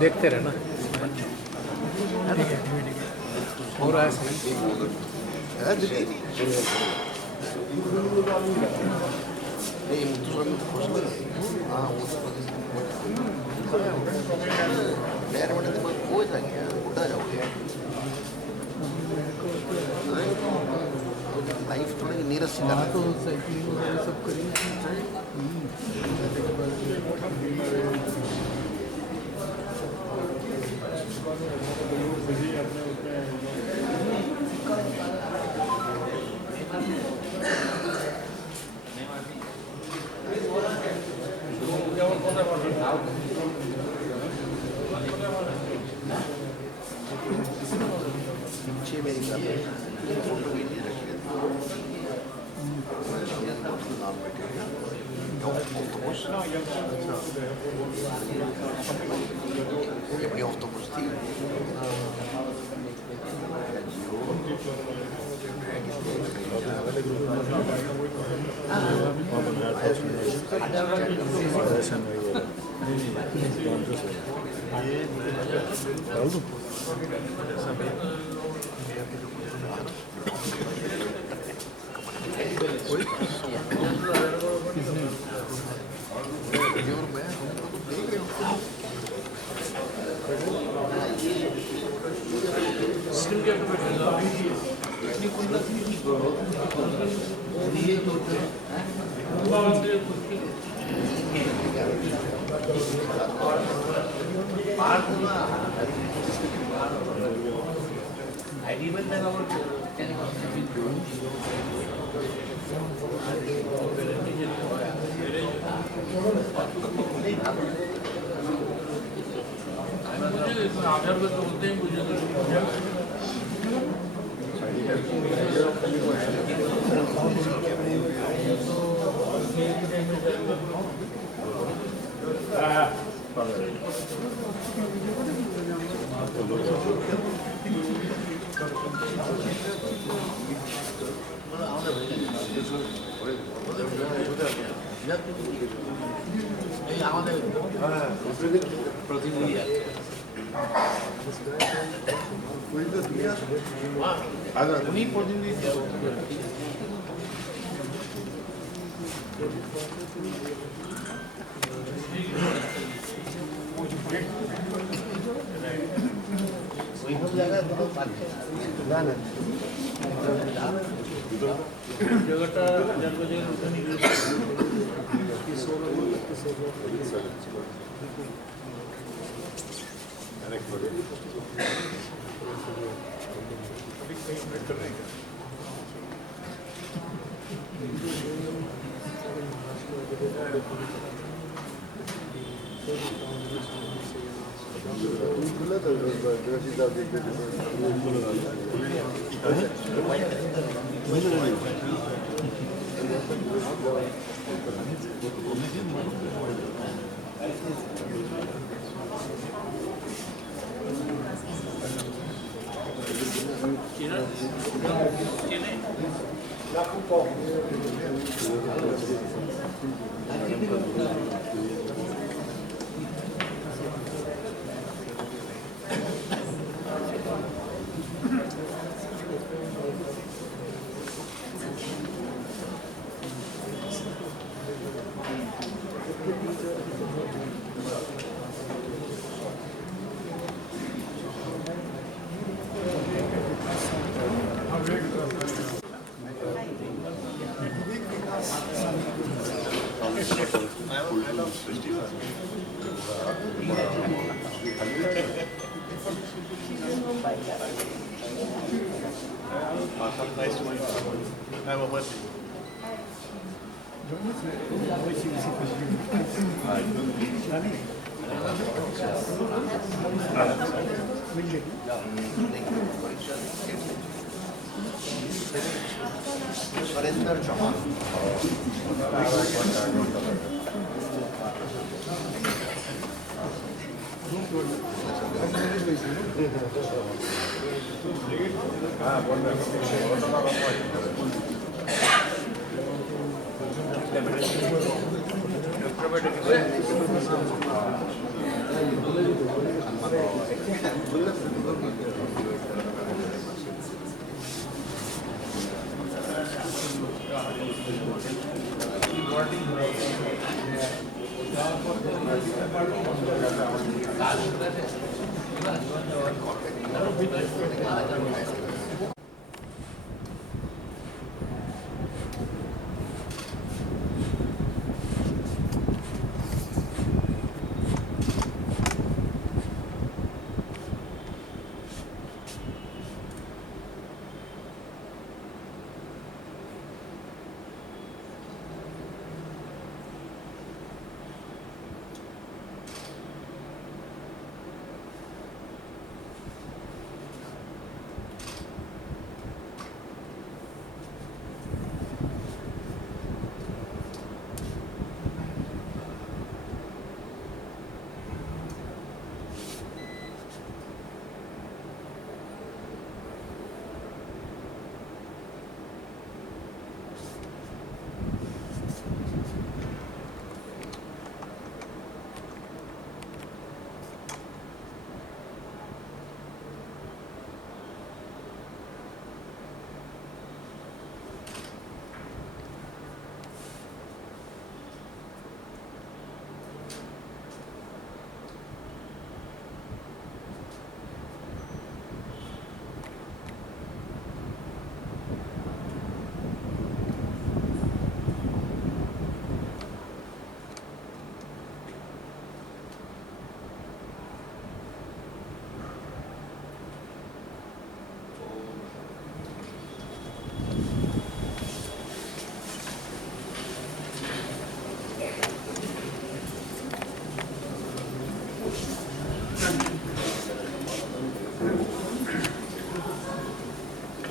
देखते रहना और ऐसे लाइफ थोड़ी नीरस सी तो साइकिलिंग वगैरह सब करेंगे फोटो भी नहीं रखे नाम बैठे ये ऑक्टोपस थी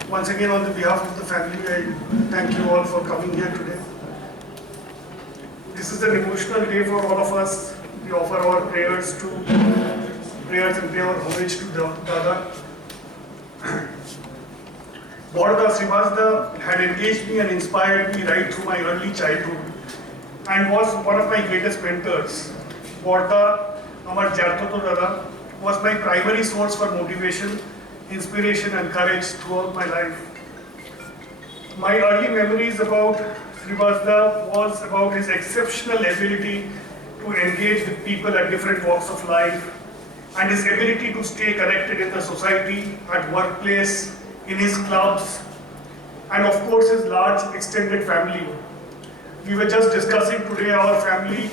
Once again, on the behalf of the family, I thank you all for coming here today. This is an emotional day for all of us. We offer our prayers and pay our homage to Dada. Borda Srivastava had engaged me and inspired me right through my early childhood and was one of my greatest mentors. Borda, Amar Jartoto Dada, was my primary source for motivation, inspiration and courage throughout my life. My early memories about Srivastava was about his exceptional ability to engage with people at different walks of life and his ability to stay connected in the society, at workplace, in his clubs, and of course his large extended family. We were just discussing today our family.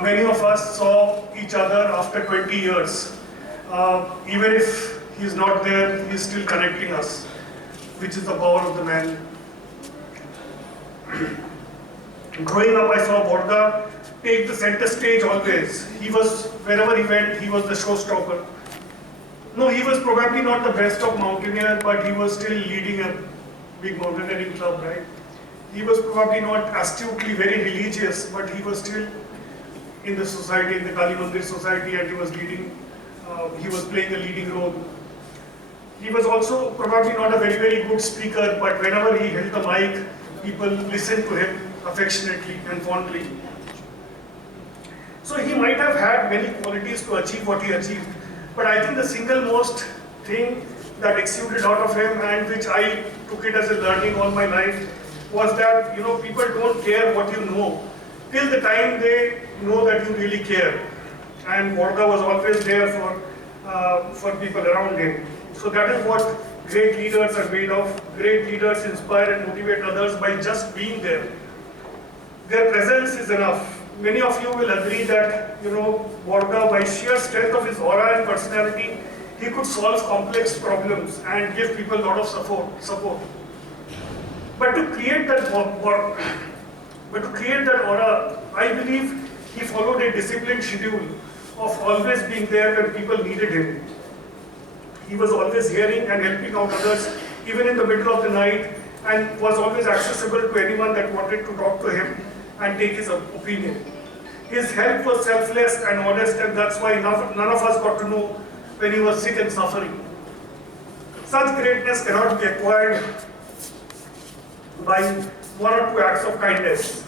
Many of us saw each other after 20 years. Even if he's not there, he's still connecting us, which is the power of the man. Growing up, I saw Borda take the center stage always. He was, wherever he went, he was the showstopper. No, he was probably not the best of mountaineer, but he was still leading a big mountaineering club, right? He was probably not astutely very religious, but he was still in the society, in the Kali Mandir society, and he was leading, he was playing a leading role. He was also probably not a very, very good speaker, but whenever he held the mic, people listened to him affectionately and fondly. So he might have had many qualities to achieve what he achieved, but I think the single most thing that exuded out of him and which I took it as a learning all my life was that, people don't care what you know till the time they know that you really care. And Borda was always there for people around him. So that is what great leaders are made of. Great leaders inspire and motivate others by just being there. Their presence is enough. Many of you will agree that, Borda, by sheer strength of his aura and personality, he could solve complex problems and give people a lot of support. But to create that aura, I believe he followed a disciplined schedule of always being there when people needed him. He was always hearing and helping out others, even in the middle of the night, and was always accessible to anyone that wanted to talk to him and take his opinion. His help was selfless and honest, and that's why none of us got to know when he was sick and suffering. Such greatness cannot be acquired by one or two acts of kindness.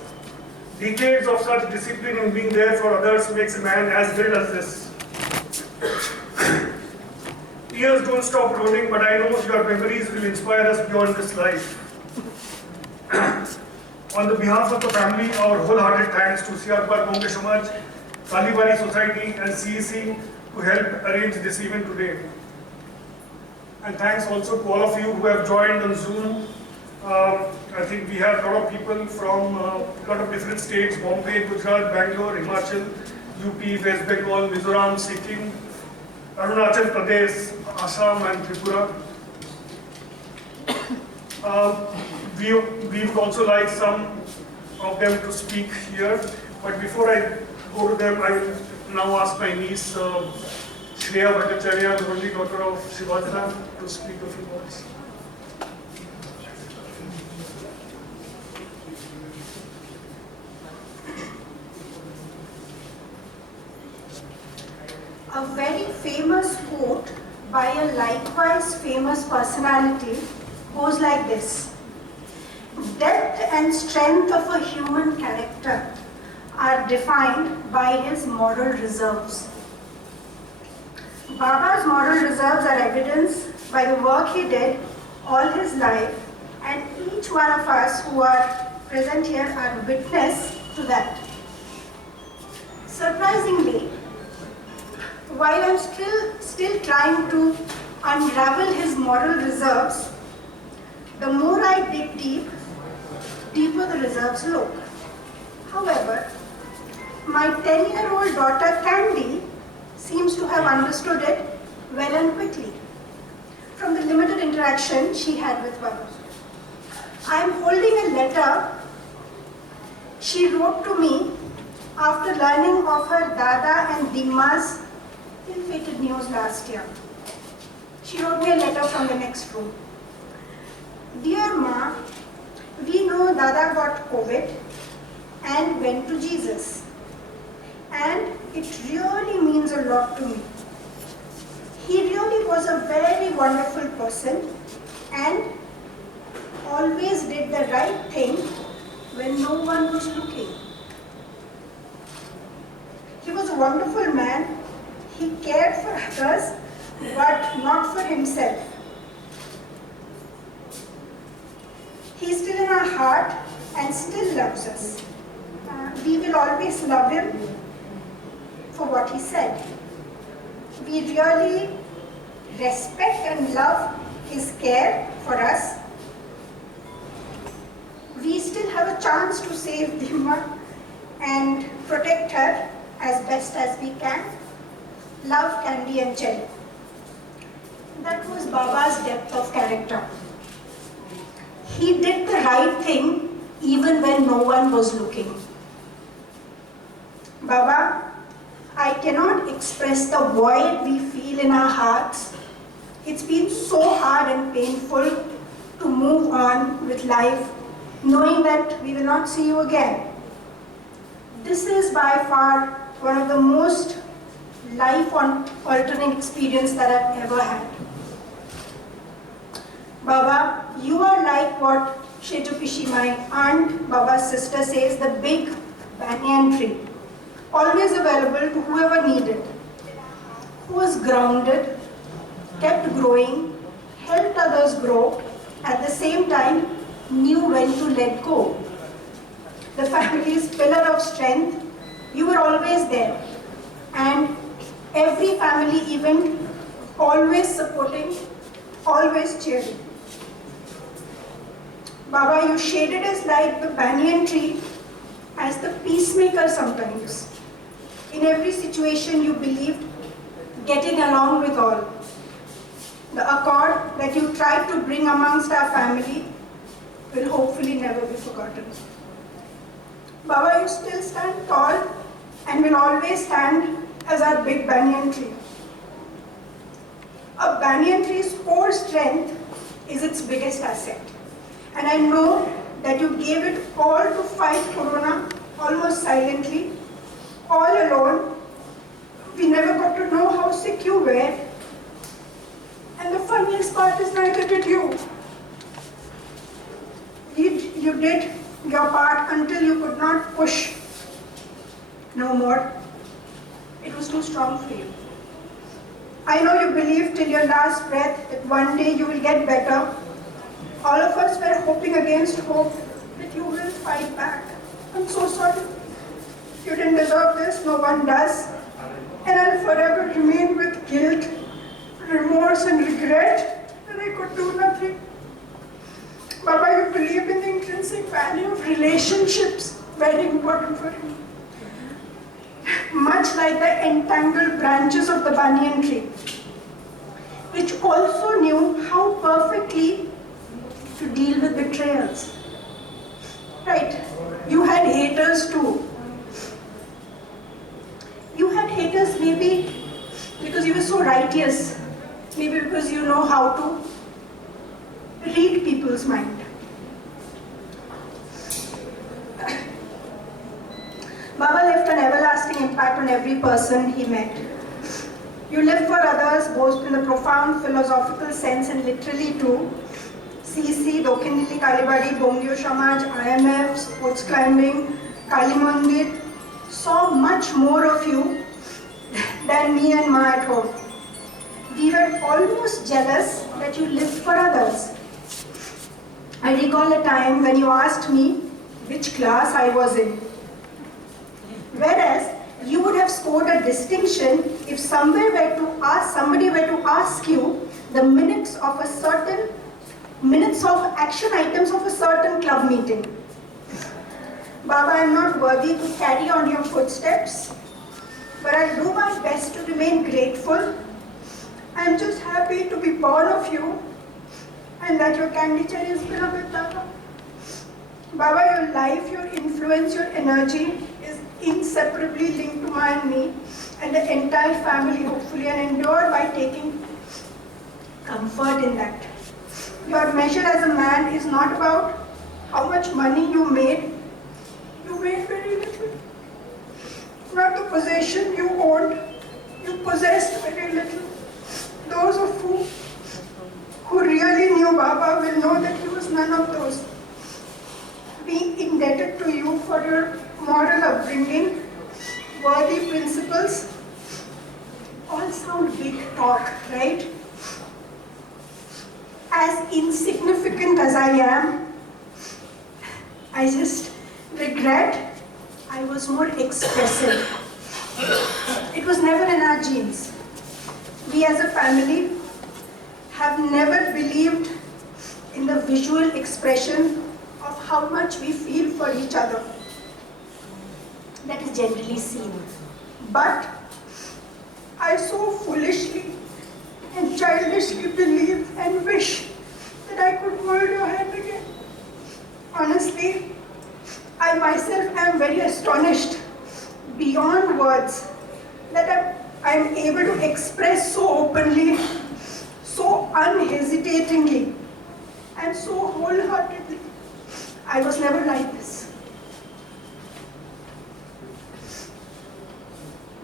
Decades of such discipline in being there for others makes a man as great as this. Tears don't stop rolling, but I know your memories will inspire us beyond this life. On the behalf of the family, our wholehearted thanks to CR Samaj, Kalibari Society and CEC to help arrange this event today. And thanks also to all of you who have joined on Zoom. I think we have a lot of people from a lot of different states: Bombay, Gujarat, Bangalore, Himachal, UP, West Bengal, Mizoram, Sikkim, Arunachal Pradesh, Assam and Tripura. We would also like some of them to speak here, but before I go to them, I will now ask my niece, Shreya Bhattacharya, the only daughter of Srivastava, to speak a few words. A very famous quote by a likewise famous personality goes like this: depth and strength of a human character are defined by his moral reserves. Baba's moral reserves are evidenced by the work he did all his life, and each one of us who are present here are witness to that. Surprisingly, while I'm still trying to unravel his moral reserves, the more I dig deep, deeper the reserves look. However, my 10-year-old daughter Candy seems to have understood it well and quickly from the limited interaction she had with Baba. I am holding a letter she wrote to me after learning of her Dada and Dimma's ill-fated news last year. She wrote me a letter from the next room. Dear Ma, we know Dada got COVID and went to Jesus. And it really means a lot to me. He really was a very wonderful person and always did the right thing when no one was looking. He was a wonderful man. He cared for others, but not for himself. He's still in our heart and still loves us. We will always love him for what he said. We really respect and love his care for us. We still have a chance to save Dima and protect her as best as we can. Love, Candy and Cherry. That was Baba's depth of character. He did the right thing even when no one was looking. Baba, I cannot express the void we feel in our hearts. It's been so hard and painful to move on with life, knowing that we will not see you again. This is by far one of the most life-altering experience that I've ever had. Baba, you are like what Shetupishi, my aunt, Baba's sister, says, the big banyan tree. Always available to whoever needed. Who was grounded, kept growing, helped others grow, at the same time knew when to let go. The family's pillar of strength, you were always there. And every family event, always supporting, always cheering. Baba, you shaded us like the banyan tree as the peacemaker sometimes. In every situation you believed, getting along with all. The accord that you tried to bring amongst our family will hopefully never be forgotten. Baba, you still stand tall and will always stand as our big banyan tree. A banyan tree's core strength is its biggest asset. And I know that you gave it all to fight Corona, almost silently, all alone. We never got to know how sick you were. And the funniest part is that I did you. You did your part until you could not push no more. It was too strong for you. I know you believed till your last breath that one day you will get better. All of us were hoping against hope that you will fight back. I'm so sorry. You didn't deserve this, no one does. And I'll forever remain with guilt, remorse and regret that I could do nothing. Baba, you believe in the intrinsic value of relationships, very important for you. Much like the entangled branches of the banyan tree, which also knew how perfectly to deal with betrayals. Right, you had haters too. You had haters maybe because you were so righteous, maybe because you know how to read people's mind. Baba left an everlasting impact on every person he met. You lived for others, both in the profound philosophical sense and literally too. CC, Dokinili Kalibadi, Bangiya Samaj, IMF, sports climbing, Kali Mandir, saw much more of you than me and Ma at home. We were almost jealous that you lived for others. I recall a time when you asked me which class I was in. Whereas you would have scored a distinction if somebody were to ask you the minutes of action items of a certain club meeting. Baba, I am not worthy to carry on your footsteps, but I'll do my best to remain grateful. I am just happy to be born of you and that your candy cherry is beloved Dada. Baba, your life, your influence, your energy is inseparably linked to Ma and me and the entire family, hopefully, and endure by taking comfort in that. Your measure as a man is not about how much money you made. You made very little. Not the possession you owned. You possessed very little. Those of you who really knew Baba will know that he was none of those. Being indebted to you for your moral upbringing, worthy principles, all sound big talk, right? As insignificant as I am, I just regret I was more expressive. It was never in our genes. We as a family have never believed in the visual expression of how much we feel for each other. That is generally seen. But I so foolishly and childishly believe and wish that I could hold your hand again. Honestly, I myself am very astonished beyond words that I'm able to express so openly, so unhesitatingly, and so wholeheartedly. I was never like this.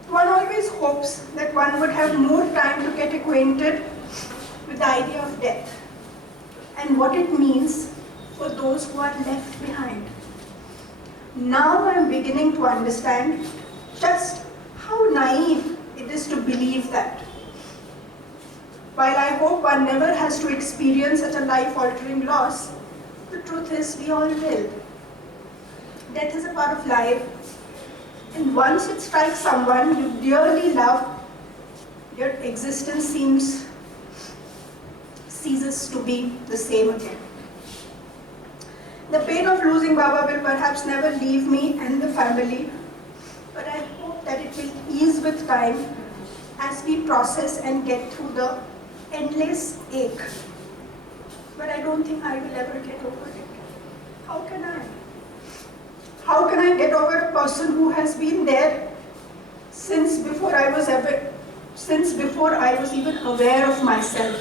One always hopes that one would have more time to get acquainted with the idea of death and what it means for those who are left behind. Now I am beginning to understand just how naive it is to believe that. While I hope one never has to experience such a life-altering loss, the truth is we all will. Death is a part of life, and once it strikes someone you dearly love, your existence ceases to be the same again. The pain of losing Baba will perhaps never leave me and the family, but I hope that it will ease with time as we process and get through the endless ache. But I don't think I will ever get over it. How can I? How can I get over a person who has been there since before I was even aware of myself?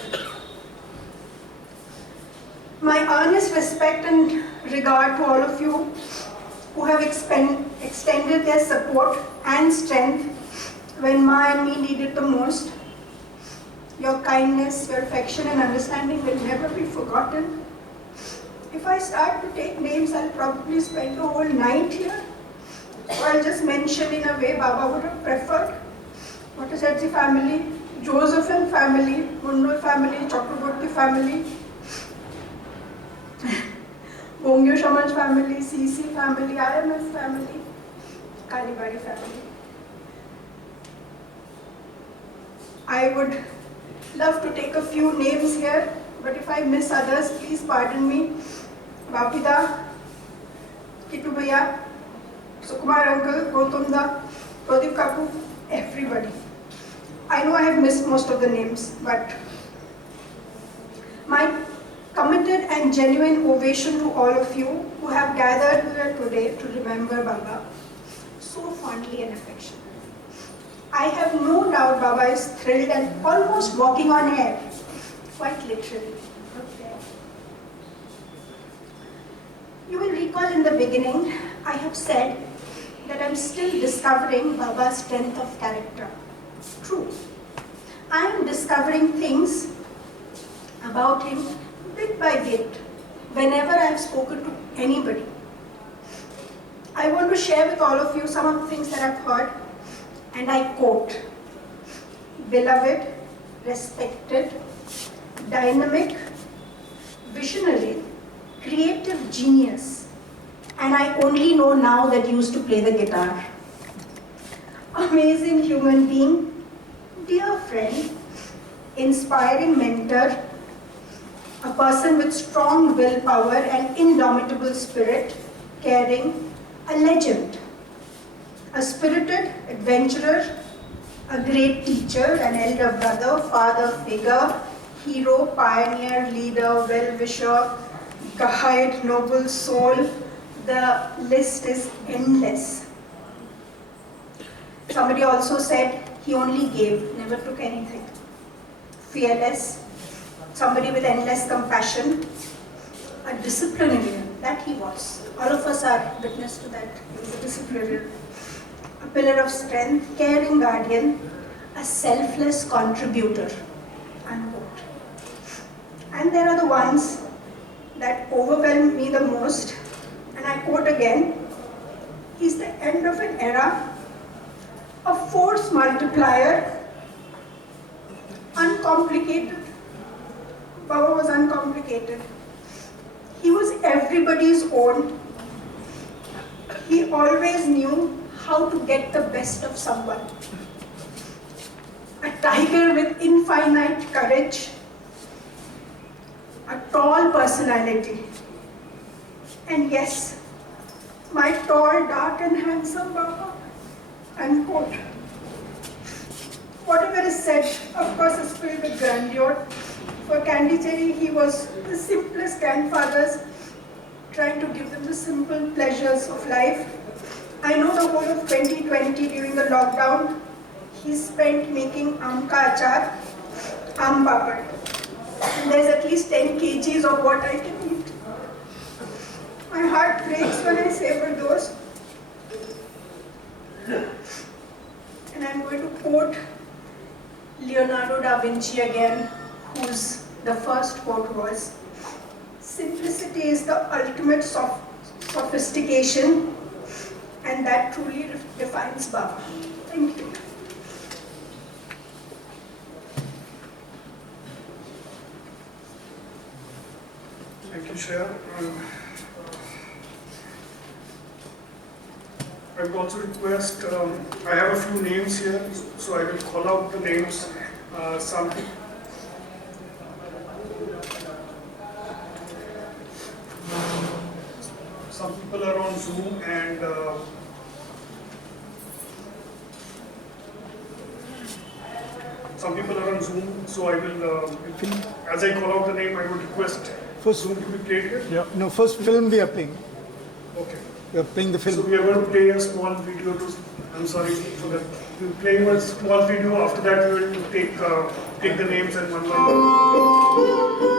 My earnest respect and regard to all of you who have extended their support and strength when Ma and me needed the most. Your kindness, your affection and understanding will never be forgotten. If I start to take names, I'll probably spend the whole night here. So I'll just mention in a way Baba would have preferred. Bhattacharya family, Josephian family, Mundal family, Chakraborty family, Bangiya Samaj family, CC family, IMF family, Kalibari family. I would love to take a few names here, but if I miss others, please pardon me. Bapida, Kitu Bhaiya, Sukumar Uncle, Gautam Da, Pradip Kapu, everybody. I know I have missed most of the names, but my committed and genuine ovation to all of you who have gathered here today to remember Baba so fondly and affectionately. I have no doubt Baba is thrilled and almost walking on air, quite literally. Okay. You will recall in the beginning, I have said that I am still discovering Baba's strength of character. True. I am discovering things about him bit by bit whenever I have spoken to anybody. I want to share with all of you some of the things that I've heard, and I quote: beloved, respected, dynamic, visionary, creative genius, and I only know now that he used to play the guitar. Amazing human being, dear friend, inspiring mentor, a person with strong willpower and indomitable spirit, caring, a legend, a spirited adventurer, a great teacher, an elder brother, father figure, hero, pioneer, leader, well-wisher, guide, noble soul. The list is endless. Somebody also said he only gave, never took anything. Fearless, somebody with endless compassion, a disciplinarian, that he was. All of us are witness to that. He was a disciplinarian. A pillar of strength, caring guardian, a selfless contributor, unquote. And there are the ones that overwhelm me the most, and I quote again, he's the end of an era, a force multiplier, uncomplicated. Baba was uncomplicated. He was everybody's own. He always knew how to get the best of someone. A tiger with infinite courage, a tall personality. And yes, my tall, dark and handsome Baba, unquote. Whatever is said, of course, is filled with grandeur. For Candicherry, he was the simplest grandfathers, trying to give them the simple pleasures of life. I know the whole of 2020 during the lockdown, he spent making aam ka achar, aam papad. And there's at least 10 kgs of what I can eat. My heart breaks when I savor those. And I'm going to quote Leonardo da Vinci again, whose the first quote was, "Simplicity is the ultimate sophistication, and that truly defines Baba." Thank you. Thank you, Shreya. I would also request, I have a few names here, so I will call out the names. Some people are on Zoom, and some people are on Zoom, so I will, as I call out the name, I would request First, Zoom to be played here. yeah, no, first film we are playing. Okay. We are playing the So film. we are going to play a small video to, I'm sorry for that. We'll play a small video. After that, we will take the names and one by one.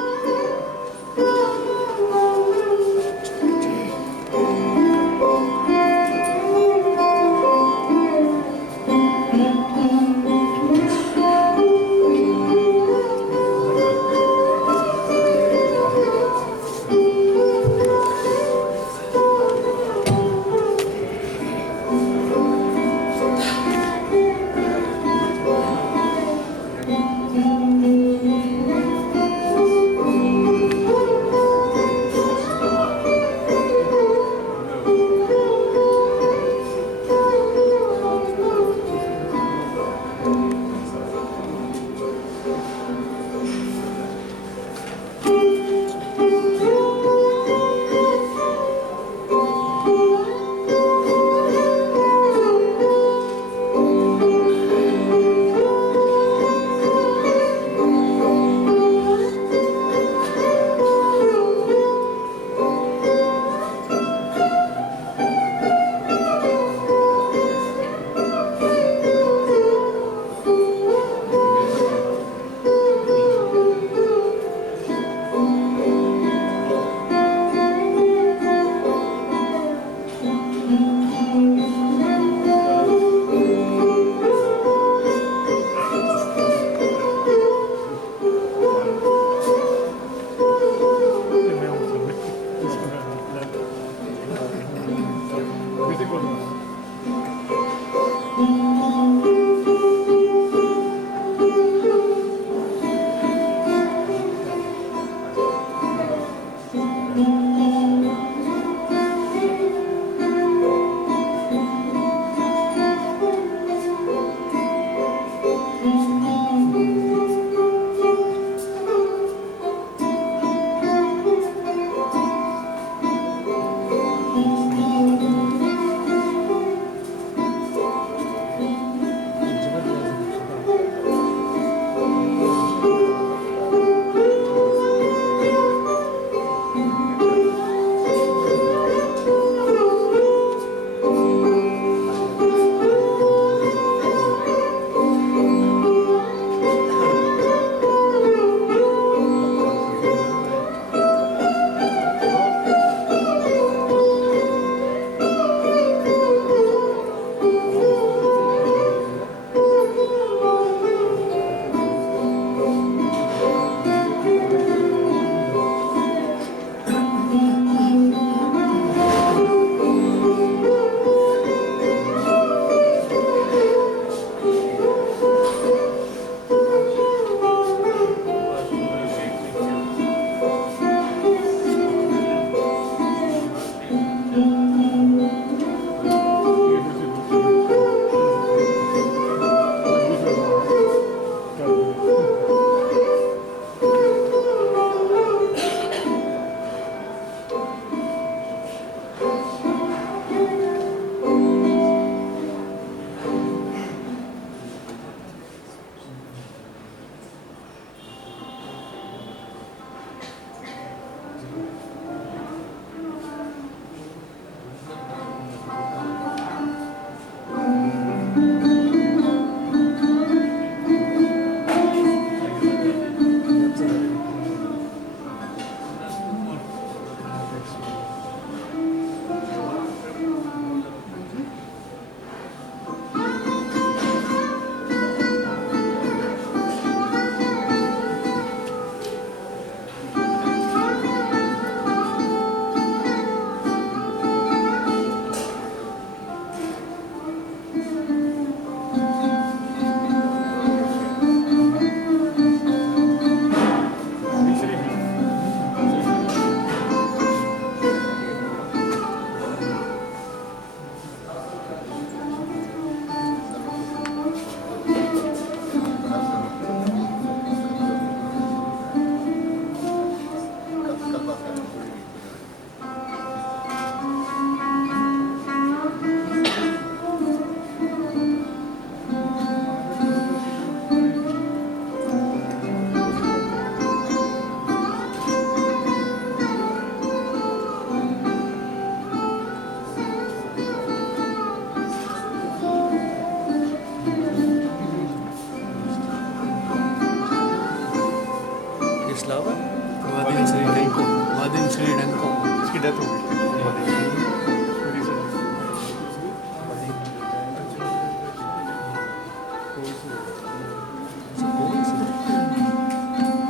Incident को इसकी death हो गई।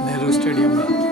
Nehru stadium में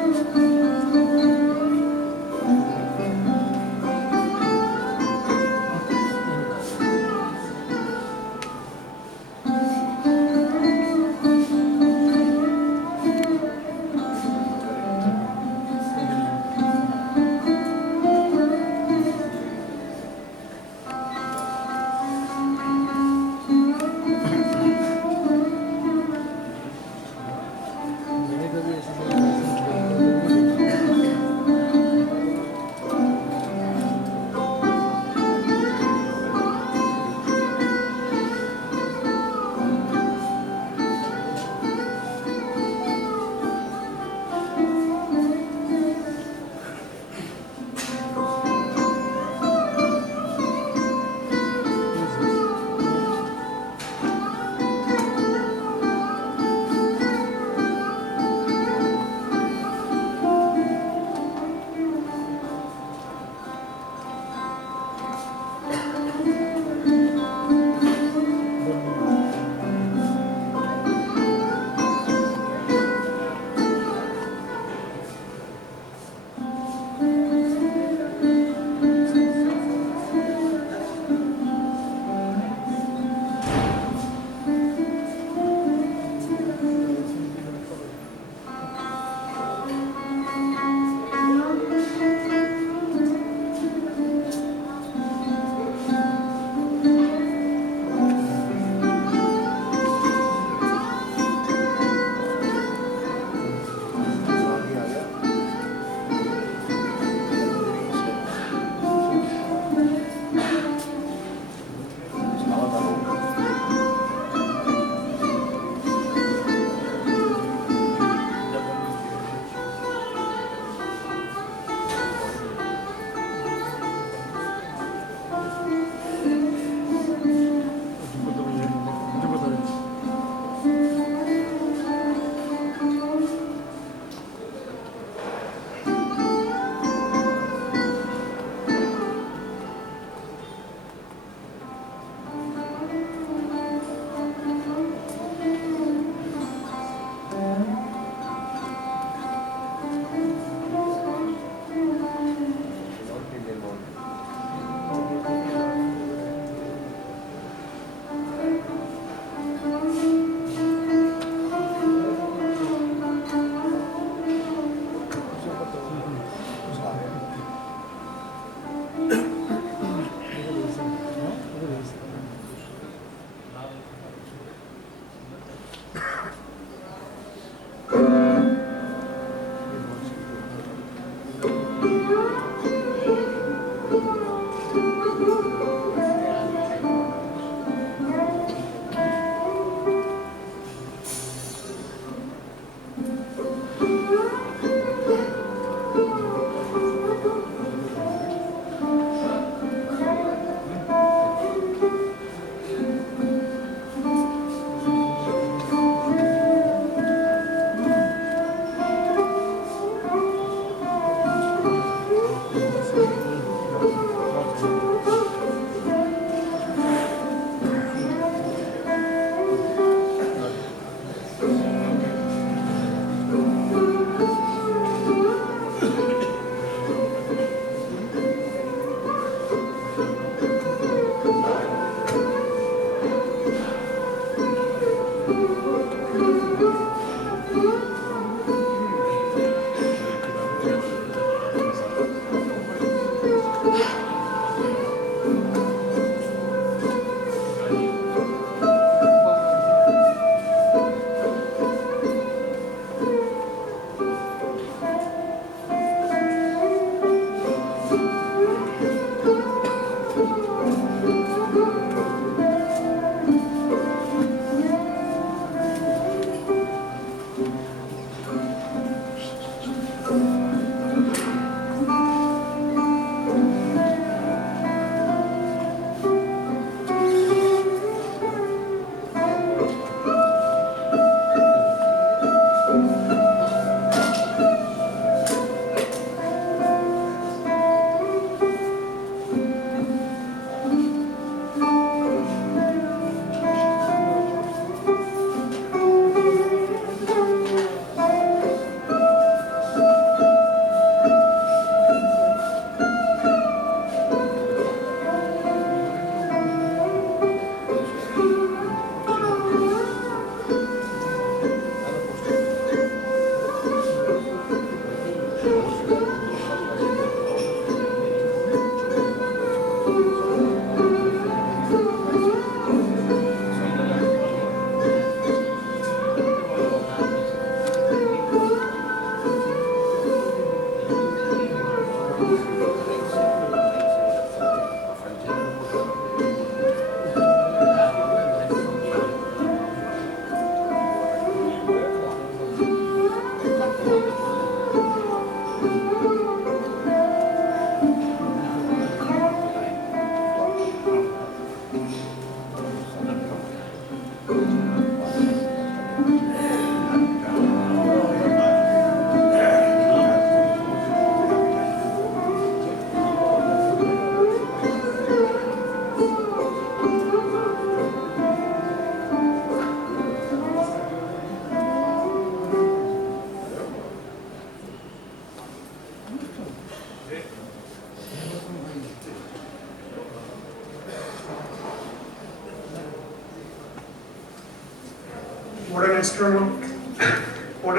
what an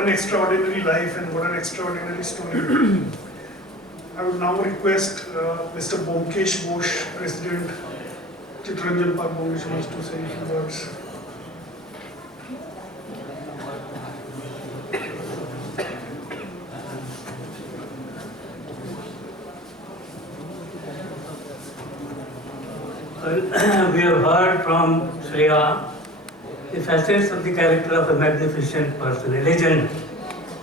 extraordinary life and what an extraordinary story. I would now request Mr. Bangiya Ghosh, President Chitranjan Bangiya, to say a few words. Well, we have heard from Shreya the facets of the character of a magnificent person, a legend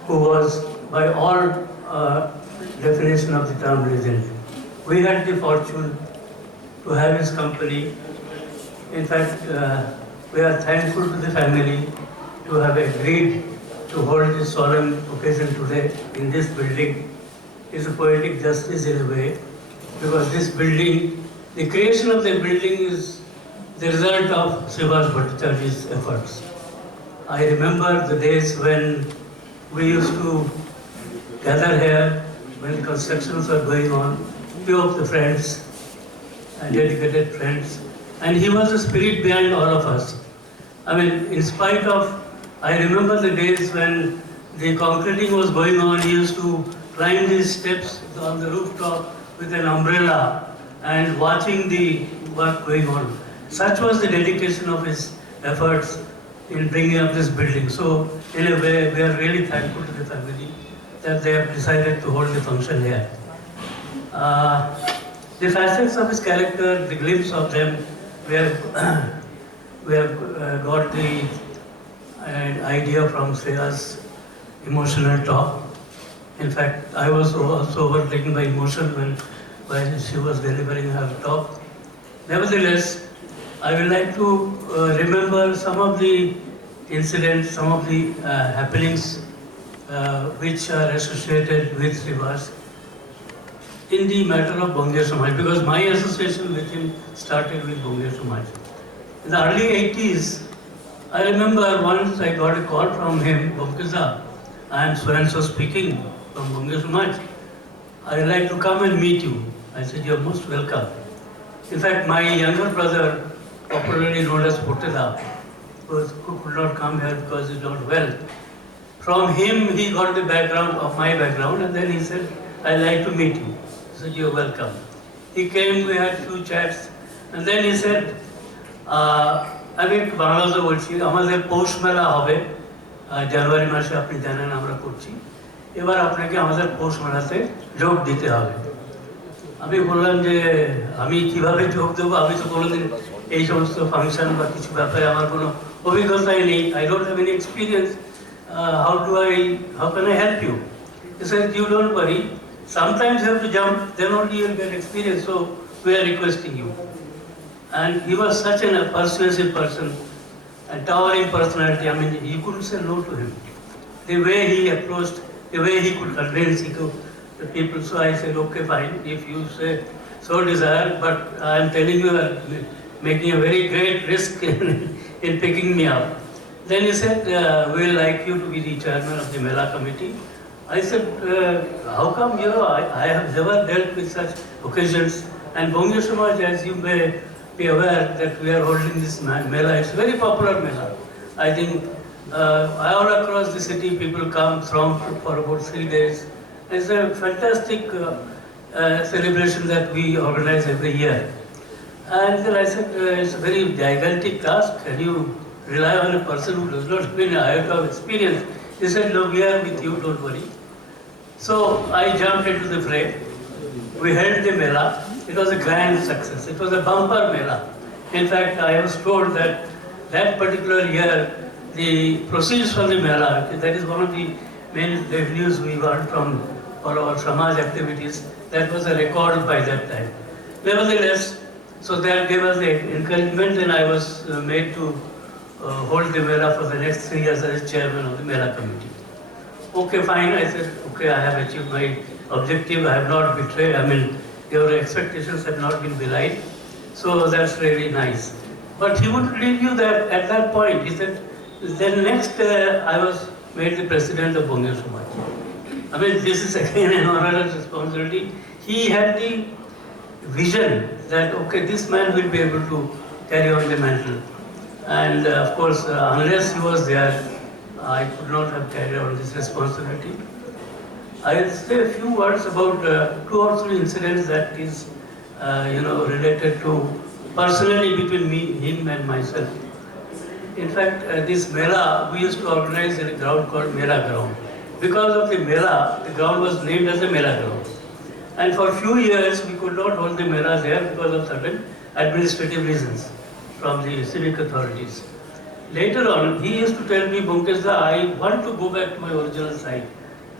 who was by all definition of the term legend. We had the fortune to have his company. In fact, we are thankful to the family to have agreed to hold this solemn occasion today in this building. It's a poetic justice in a way, because this building, the creation of the building is the result of Srivas Bhattacharya's efforts. I remember the days when we used to gather here when the constructions were going on, few of the friends, dedicated friends, and he was the spirit behind all of us. I mean, in spite of, I remember the days when the concreting was going on, he used to climb these steps on the rooftop with an umbrella and watching the work going on. Such was the dedication of his efforts in bringing up this building. So, in a way, we are really thankful to the family that they have decided to hold the function here. The facets of his character, the glimpse of them, we have got the idea from Shreya's emotional talk. In fact, I was also overtaken by emotion while she was delivering her talk. Nevertheless, I would like to remember some of the incidents, some of the happenings which are associated with Srivas in the matter of Bangiya Samaj, because my association with him started with Bangiya Samaj. In the early 80s, I remember once I got a call from him, Bangiya, I am so and so speaking from Bangiya Samaj. I would like to come and meet you. I said, you are most welcome. In fact, my younger brother, popularly known as Dada, who could not come here because he is not well. From him, he got the background of my background, and then he said, I'd like to meet you. I said, you're welcome. He came, we had few chats, and then he said, আমি একটু বাংলাতে বলছি, আমাদের পৌষ মেলা হবে জানুয়ারি মাসে, আপনি জানেন আমরা করছি, এবার আপনাকে আমাদের পৌষ মেলাতে যোগ দিতে হবে। আমি বললাম যে আমি কিভাবে যোগ দেবো, আমি তো কোনোদিন এই সমস্ত ফাংশন বা কিছু ব্যাপারে আমার কোনো অভিজ্ঞতাই নেই, I don't have any experience, how can I help you? He said, you don't worry, sometimes you have to jump, then only you will get experience, so we are requesting you. And he was such a persuasive person, a towering personality. I mean, you couldn't say no to him. The way he approached, the way he could convince the people. So I said, okay, fine, if you say so desire, but I am telling you, making a very great risk in picking me up. Then he said, we will like you to be the chairman of the Mela committee. I said, how come, I have never dealt with such occasions. And Bangiya Samaj, as you may be aware, that we are holding this Mela. It's a very popular Mela. I think all across the city, people come from for about 3 days. It's a fantastic celebration that we organize every year. And then I said, it's a very gigantic task. Can you rely on a person who does not have any iota of experience? He said, no, we are with you, don't worry. So I jumped into the fray. We held the Mela. It was a grand success. It was a bumper Mela. In fact, I was told that that particular year, the proceeds from the Mela, that is one of the main revenues we got from all our Samaj activities, that was a record by that time. Nevertheless, so that gave us the encouragement, and I was made to hold the Mela for the next 3 years as chairman of the Mela committee. Okay, fine. I said, okay, I have achieved my objective. I have not betrayed. I mean, your expectations have not been belied. So that's really nice. But he would leave you that at that point. He said, then next I was made the president of Bangiya Samaj. I mean, this is again an onerous responsibility. He had the vision that, okay, this man will be able to carry on the mantle. And of course, unless he was there, I could not have carried out this responsibility. I'll say a few words about 2 or 3 incidents that is, related to personally between him and myself. In fact, this Mela, we used to organize in a ground called Mela Ground. Because of the Mela, the ground was named as the Mela Ground. And for a few years, we could not hold the Mela there because of certain administrative reasons from the civic authorities. Later on, he used to tell me, Bankya, I want to go back to my original site.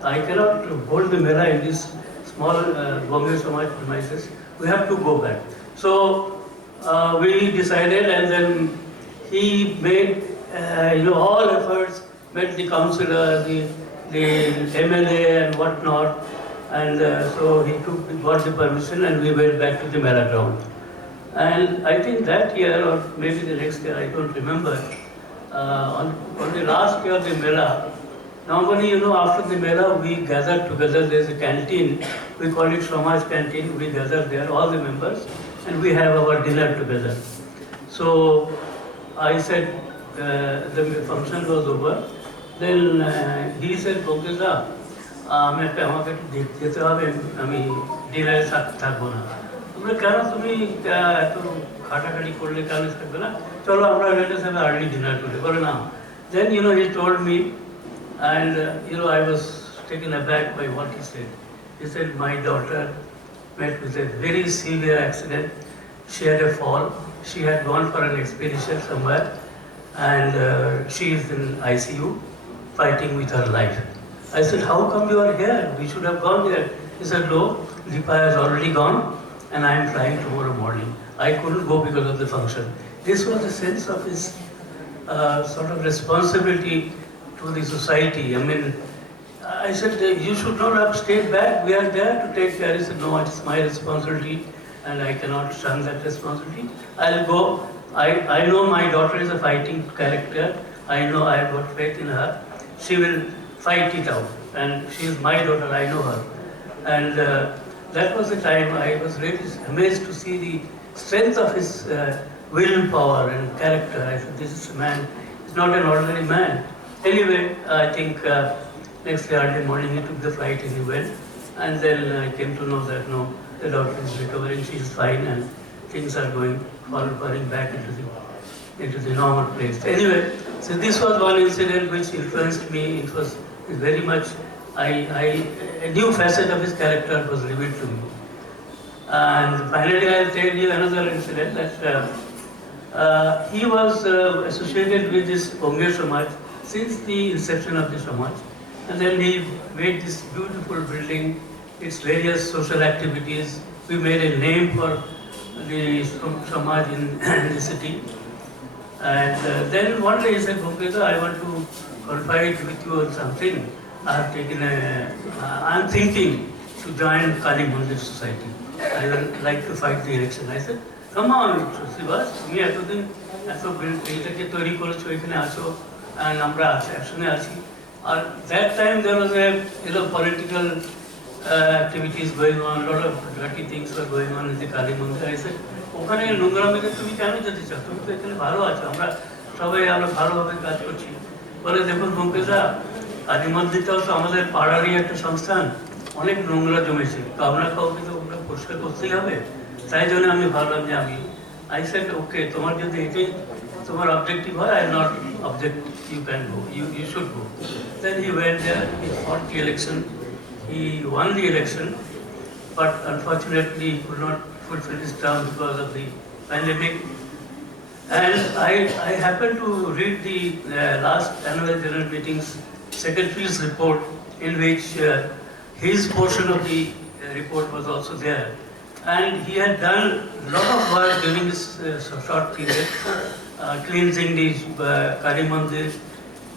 I cannot hold the Mela in this small Bangiya Samaj premises. We have to go back. So we decided, and then he made all efforts, met the councillor, the MLA and whatnot, and so he got the permission, and we went back to the Mela ground. And I think that year, or maybe the next year, I don't remember, on the last year of the Mela, normally, after the Mela, we gather together. There's a canteen, we call it Samaj canteen. We gather there, all the members, and we have our dinner together. So I said, the function was over. Then he said, Bankya, আমাকে যেতে হবে, আমি ডিনারে থাকবো না। তোমরা কেন তুমি এত খাটাখাটি করলে কেন থাকবে না, চলো আমরা আর্লি ডিনার করি, বলে না। Then he told me, and I was taken aback by what he said. He said, my daughter met with a very severe accident. She had a fall. She had gone for an expedition somewhere, and she is in ICU, fighting with her life. I said, how come you are here? We should have gone there. He said, no, Deepa has already gone, and I am flying tomorrow morning. I couldn't go because of the function. This was the sense of his sort of responsibility to the society. I mean, I said, you should not have stayed back. We are there to take care. He said, no, it's my responsibility, and I cannot shun that responsibility. I'll go. I know my daughter is a fighting character. I know I have got faith in her. She will fight it out, and she is my daughter. I know her, and that was the time I was really amazed to see the strength of his willpower and character. I said, this is a man. He's not an ordinary man. Anyway, I think next day early morning he took the flight and he went, and then I came to know that no, the daughter is recovering. She is fine, and things are falling back into the normal place. Anyway, so this was one incident which influenced me. It was very much, a new facet of his character was revealed to me. And finally, I'll tell you another incident that he was associated with this Bangiya Samaj since the inception of the Samaj. And then he made this beautiful building, its various social activities. We made a name for the Samaj in the city. And then one day he said, Bankya, I want to confide with you on something. I'm thinking to join Kali Mandir Society. I would like to fight the election. I said, come on, Sivas, তুমি এতদিন এত এটাকে তৈরি করেছো, এখানে আছো, and আমরা একসঙ্গে আছি। আর that time there was a political activities going on, a lot of dirty things were going on in the Kali Mandir. I said, ওখানে নোংরামিতে তুমি কেন যেতে চাও? তুমি তো এখানে ভালো আছো, আমরা ভালোভাবে কাজ করছি। বলে, দেখুন Bankya, কালী মন্দিরটাও তো আমাদের পাড়ারই একটা সংস্থান, অনেক নোংরা জমেছে, তো কাউকে তো ওটা পরিষ্কার করতেই হবে। তাই জন্য আমি ভাবলাম যে I said, okay, তোমার যদি এটাই তোমার অবজেক্টিভ হয়, I not object, you can go, you should go. Then he went there, he fought the election, he won the election, but unfortunately he could not fulfill his term because of the pandemic. And I happened to read the last annual general meeting's secretary's report, in which his portion of the report was also there. And he had done a lot of work during this short period, cleansing the Kali Mandir,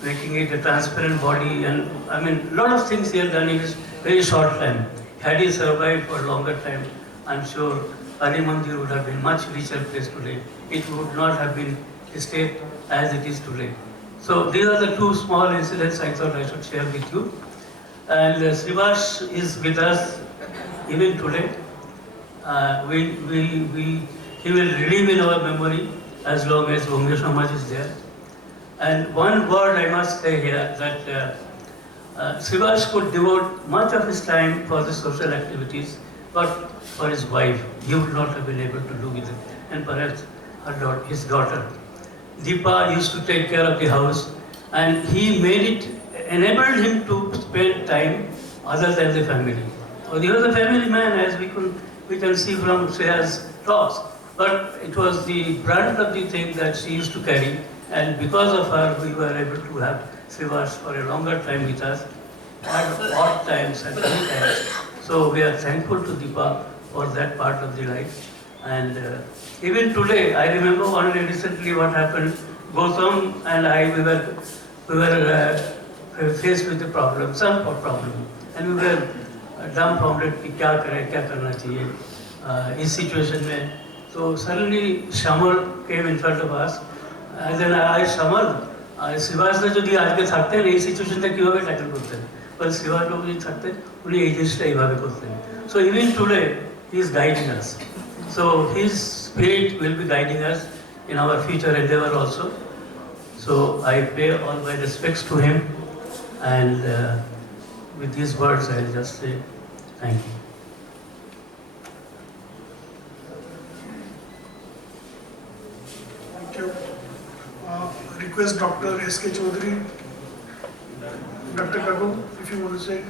making it a transparent body, and I mean, a lot of things he had done in his very short time. Had he survived for a longer time, I'm sure Kali Mandir would have been much richer place today. It would not have been the state as it is today. So these are the two small incidents I thought I should share with you. And Srivas is with us even today. He will live in our memory, as long as Bangiya Samaj is there. And one word I must say here that Sivas could devote much of his time for the social activities, but for his wife, he would not have been able to do with it, and perhaps his daughter. Deepa used to take care of the house, and he enabled him to spend time other than the family. Or he was a family man, as we can see from Shreya's talks, but it was the brunt of the thing that she used to carry, and because of her, we were able to have Sivas for a longer time with us, at odd times and many times. So we are thankful to Deepa for that part of the life. And even today, I remember one day recently what happened. Gautam and I, we were faced with a problem, some problem, and we were dumbfounded कि क्या करें, क्या करना चाहिए इस situation में. So suddenly Shamal came in front of us, and then I Shamal, Sivas ने जो दिया आज के थकते हैं, इस situation में क्यों टैकल करते हैं, पर Sivas लोग जो थकते हैं, उन्हें ये चीज़ टाइप भावे करते हैं. So even today, he is guiding us. So his spirit will be guiding us in our future endeavor also. So I pay all my respects to him, and with these words I'll just say thank you. Thank you. Request Dr. S.K. Chaudhary, Dr. Kagu, if you want to say.